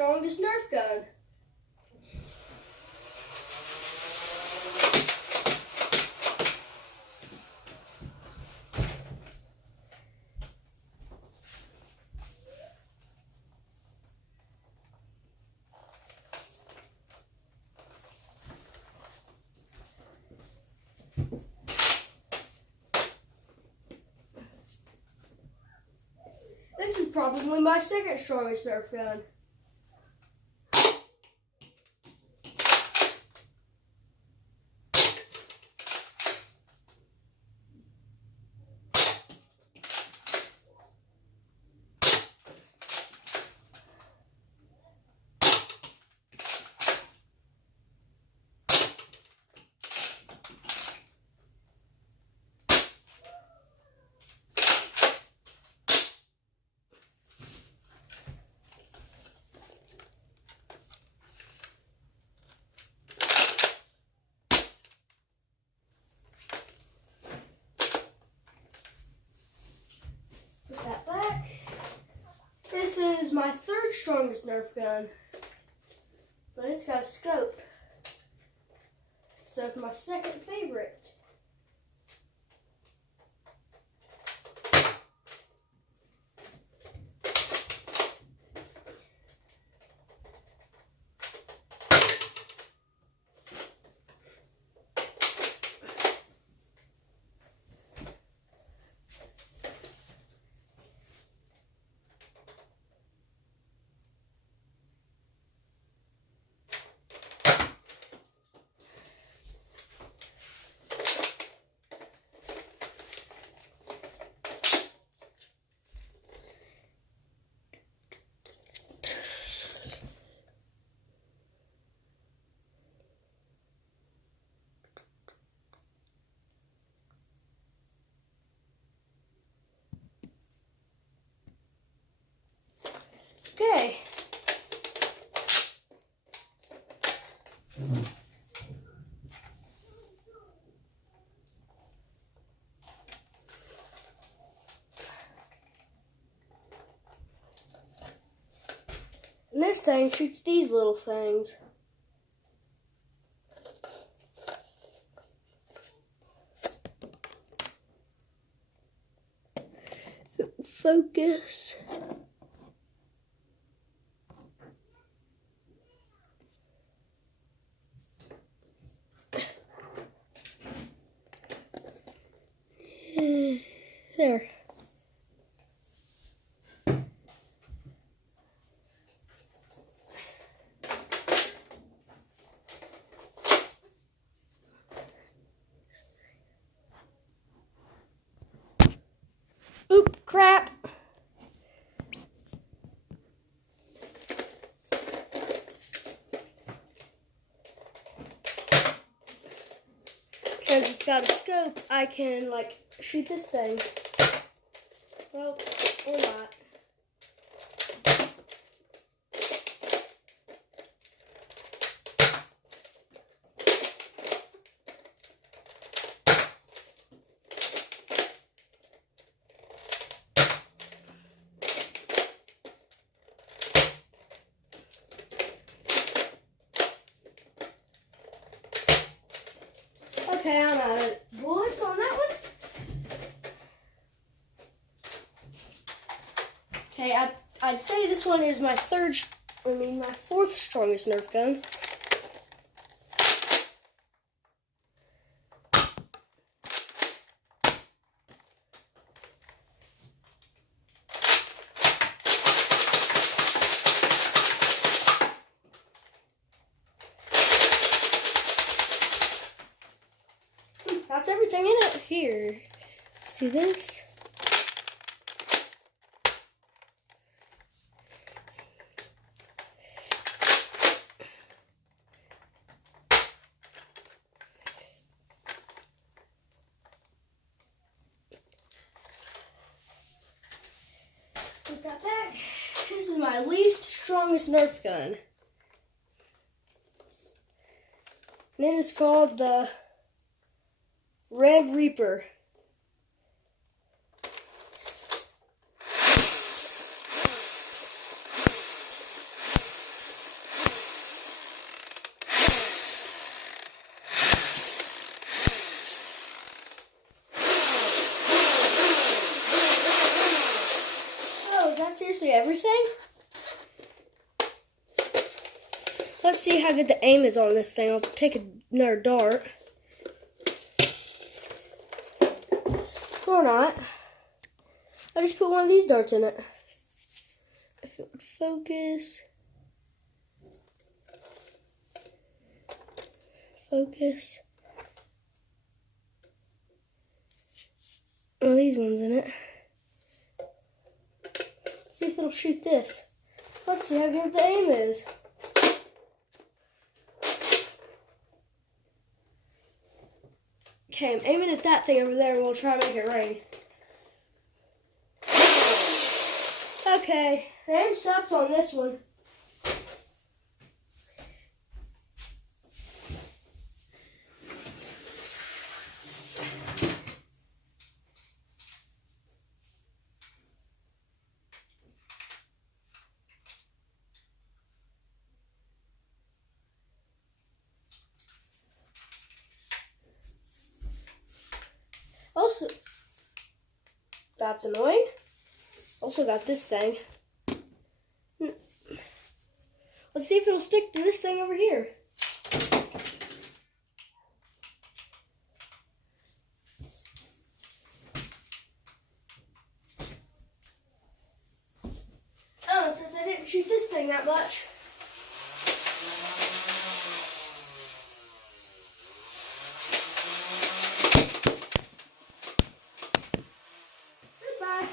strongest Nerf gun. This is probably my second strongest Nerf gun. Put that back. This is my third strongest Nerf gun, but it's got a scope, so it's my second favorite. Okay. And this thing shoots these little things. Focus. There. Oop, crap. Since it's got a scope, I can, shoot this thing. Well, or not. Okay, I'm out of bullets on that one. Okay, I'd say this one is my fourth strongest Nerf gun. That's everything in it here. See this? Put that back. This is my least strongest Nerf gun. And it is called the Rev Reaper. actually everything. Let's see how good the aim is on this thing. I'll take another dart. Or not. I'll just put one of these darts in it. If it would focus. Focus. One of these ones in it. Let's see if it'll shoot this. Let's see how good the aim is. Okay, I'm aiming at that thing over there and we'll try to make it rain. Okay, the aim sucks on this one. Also, that's annoying. Also got this thing. Let's see if it'll stick to this thing over here. Oh, and since I didn't shoot this thing that much. Goodbye.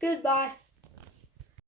Goodbye.